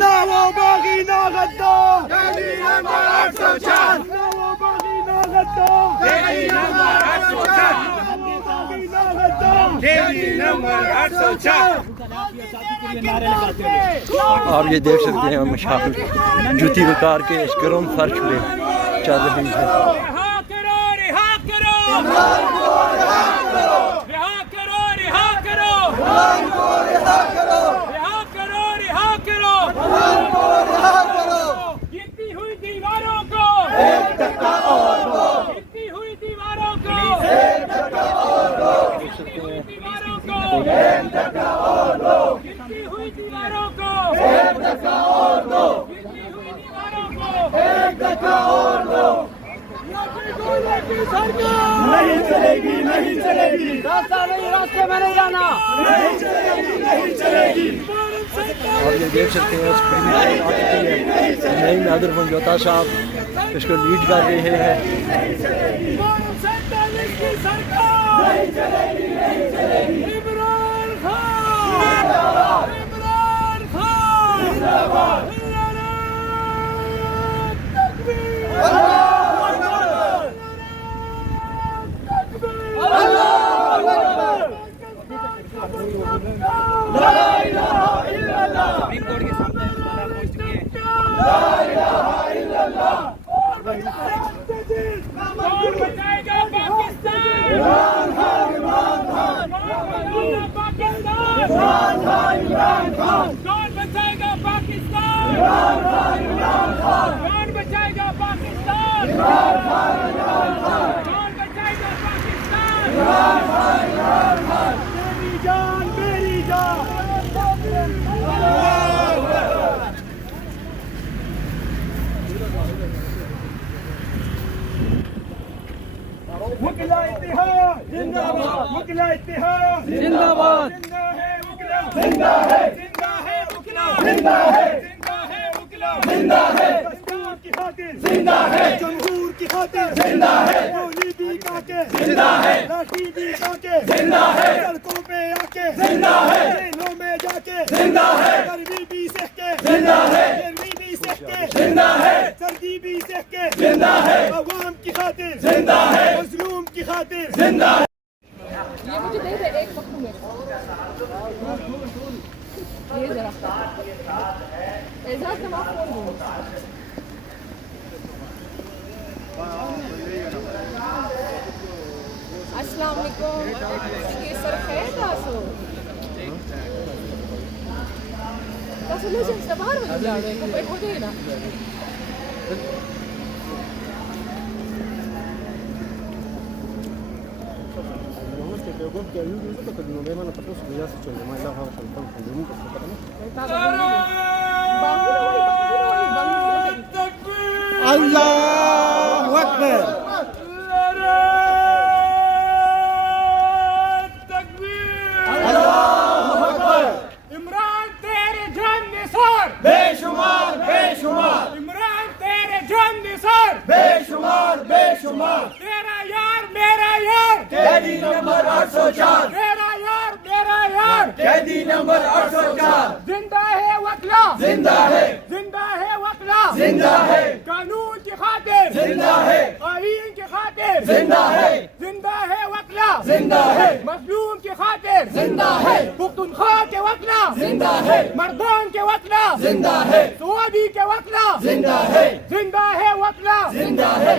ना वो बागी ना गद्दार, नंबर 804, ना वो बागी ना गद्दार, नंबर 804, नंबर 804। आप ये देख सकते हैं मशाल जूती उतार के इस गर्म फर्श पे चल रही है। गिरती हुई दीवारों को एक धक्का और दो, गिरती हुई दीवारों को एक धक्का और दो, गिरती हुई दीवारों को एक धक्का और दो, गिरती हुई दीवारों को एक धक्का और दो, गिरती हुई दीवारों को एक धक्का और दो। नहीं चलेगी, नहीं चलेगी, रास्ता नहीं, रास्ते में नहीं जाना। नहीं चलेगी, नहीं चलेगी। और ये देख सकते हैं नई नादर मंजोता साहब इसको लीड कर रहे हैं। नहीं चलेगी, नहीं चलेगी। इमरान खान, इमरान खान जिंदाबाद। ला इलाहा इल्लल्लाह, सुप्रीम कोर्ट के सामने दोबारा पहुंच चुके हैं। ला इलाहा इल्लल्लाह। कौन बचाएगा पाकिस्तान? इमरान खान, इमरान खान, कौन बचाएगा पाकिस्तान? इमरान खान, इमरान खान, कौन बचाएगा पाकिस्तान? इमरान खान, इमरान खान, कौन बचाएगा पाकिस्तान? इमरान खान, इमरान खान, कौन बचाएगा पाकिस्तान? इमरान खान, इमरान खान। मेरी जान, मेरी जान। वकीला इत्तेहाद जिंदाबाद, वकीला इत्तेहाद जिंदाबाद। जिंदा है वकीला, जिंदा है, जिंदा है वकीला, जिंदा है, जिंदा है वकीला, जिंदा है, दस्तूर की खातिर, जिंदा है, जमहूर की खातिर, जिंदा है, गोली भी काके, जिंदा है, लाठी भी काके, जिंदा है, सड़कों पे आके, जिंदा है, जेलों में जाके, जिंदा है, गर्मी भी सह के, जिंदा है, गर्मी भी सह के, जिंदा है, सर्दी भी सह के, जिंदा है, अवाम की खातिर, जिंदा है, मजलूम की खातिर, जिंदा है। ये मुझे दे दे एक पक्कू में ये जरा एजाज का माफ फोन दो अस्सलाम वालेकुम ये सर खैर तासो तासो लेजन से बाहर में जा रहे हैं कोई हो जाए ना अल्लाहु अकबर। इमरान तेरे जान निसार, बेशुमार, बेशुमार, इमरान तेरे जान निसार, बेशुमार, बेशुमार। तेरा यार मेरा यार, कैदी नंबर 804, तेरा यार मेरा यार, कैदी नंबर 804, जिंदा है वकला, जिंदा है, जिंदा है वकला, जिंदा है, कानून की खातिर, जिंदा है, आईन की खातिर, जिंदा है, जिंदा है वकला, जिंदा है, मजलूम की खातिर, जिंदा है, पुख्तूनख्वा के वकला, जिंदा है, मर्दान के वकला, जिंदा है, सुवाबी के वकला, जिंदा है, जिंदा है वकला, जिंदा है।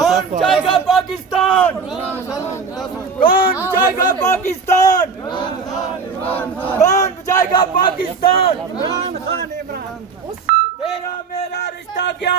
कौन जाएगा पाकिस्तान? कौन जाएगा पाकिस्तान? कौन जाएगा पाकिस्तान? तेरा मेरा रिश्ता क्या?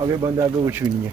आगे बंद आगे कुछ भी नहीं है।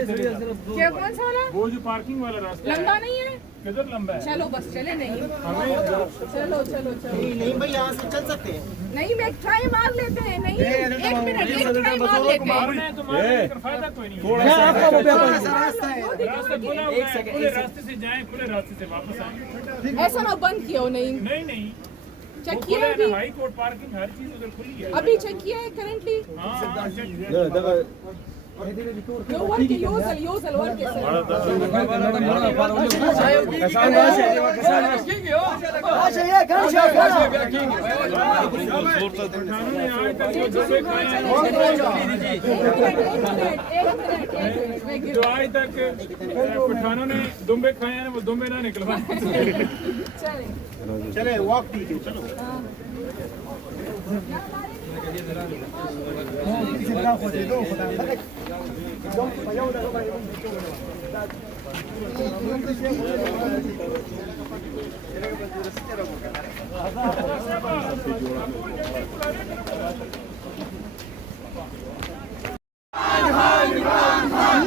क्या कौन सा वाला वो जो पार्किंग वाला रास्ता लंबा नहीं है किधर लंबा है? चलो बस चले नहीं चलो चलो चलो नहीं भाई यहाँ से चल सकते हैं। नहीं मैं ट्राई मार लेते हैं नहीं एक मिनट एक ट्राई मार लेते हैं मारना है तो मारने का फायदा कोई नहीं है। रास्ता है। रास्ता खुला हुआ है, खुले रास्ते से जाएं, खुले रास्ते से वापस आएं। ऐसा ना बंद किया हो नहीं नहीं नहीं चेक वो किया खुला है अभी ना, हाई कोर्ट पार्किंग हर चीज उधर खुली है। अभी चेक किया है करंटली हाँ check किया। यो वर्क योजल वर्क जो आज तक पठानों ने दुम्बे खाए हैं वो दुम्बे ना निकलवाए। चले वॉक कीजिए चलो।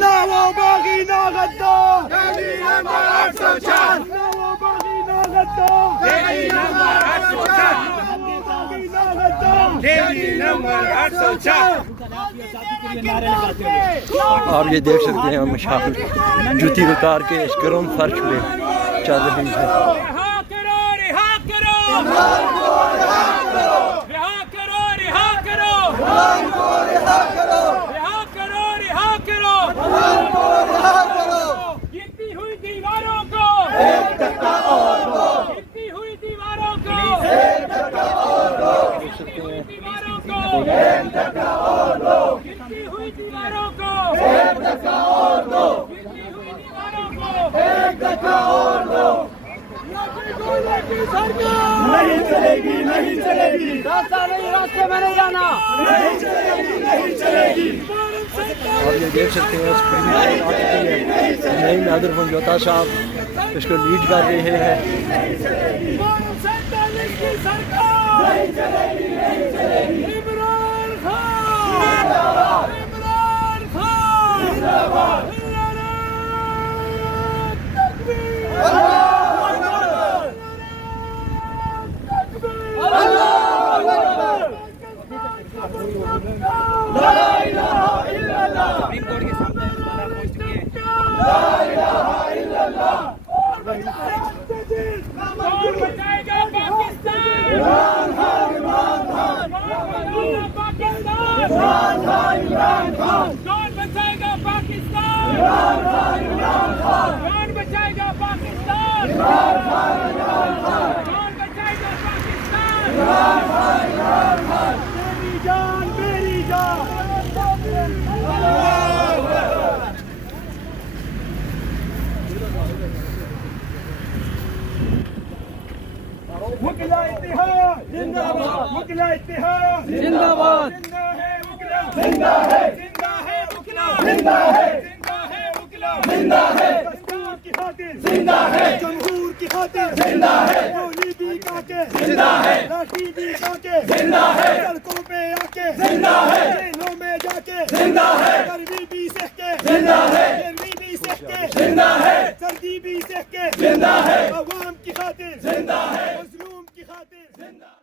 ना वो बागी ना गद्दार डेली नंबर 804 ना वो बागी ना गद्दार डेली नंबर 804 बागी ना गद्दार डेली नंबर 804। आप ये देख सकते हैं मुशाफिर जूती उतार के इस गर्म फर्श पे चल रही है। रिहा करो रिहा करो रिहा करो रिहा करो रिहा करो रिहा करो गिरती हुई दीवारों को एक टक्का और दो गिरती हुई दीवारों को एक टक्का और दो गिरती हुई दीवारों को एक टक्का और दो गिरती हुई दीवारों को एक टक्का और दो गिरती हुई दीवारों को एक टक्का और दो। नहीं चलेगी नहीं चलेगी रास्ता नहीं रास्ते में नहीं जाना नहीं चलेगी नहीं चलेगी। आप ये देख सकते हैं नई नादर फंजोता साहब इसको लीड कर रहे हैं। इमरान खान इमरान खान जिंदाबाद कौन बचाएगा पाकिस्तान? इमरान खान कौन बचाएगा पाकिस्तान? कौन बचाएगा पाकिस्तान? कौन बचाएगा पाकिस्तान? मेरी जान मेरी जान। वकीला इत्तेहाद जिंदाबाद वकीला इत्तेहाद जिंदाबाद जिंदा है वकीला जिंदा है वकीला जिंदा है वकीला जिंदा है दस्तूर की खातिर जिंदा है जमहूर की खातिर जिंदा है गोली भी काके जिंदा है लाठी भी काके जिंदा है सड़कों पे आके जिंदा है जेलों में जाके जिंदा है गर्मी भी सह के जिंदा है गर्मी भी सह के जिंदा है, सर्दी भी सह के जिंदा है, अवाम की खातिर जिंदा है, मजलूम की खातिर जिंदा।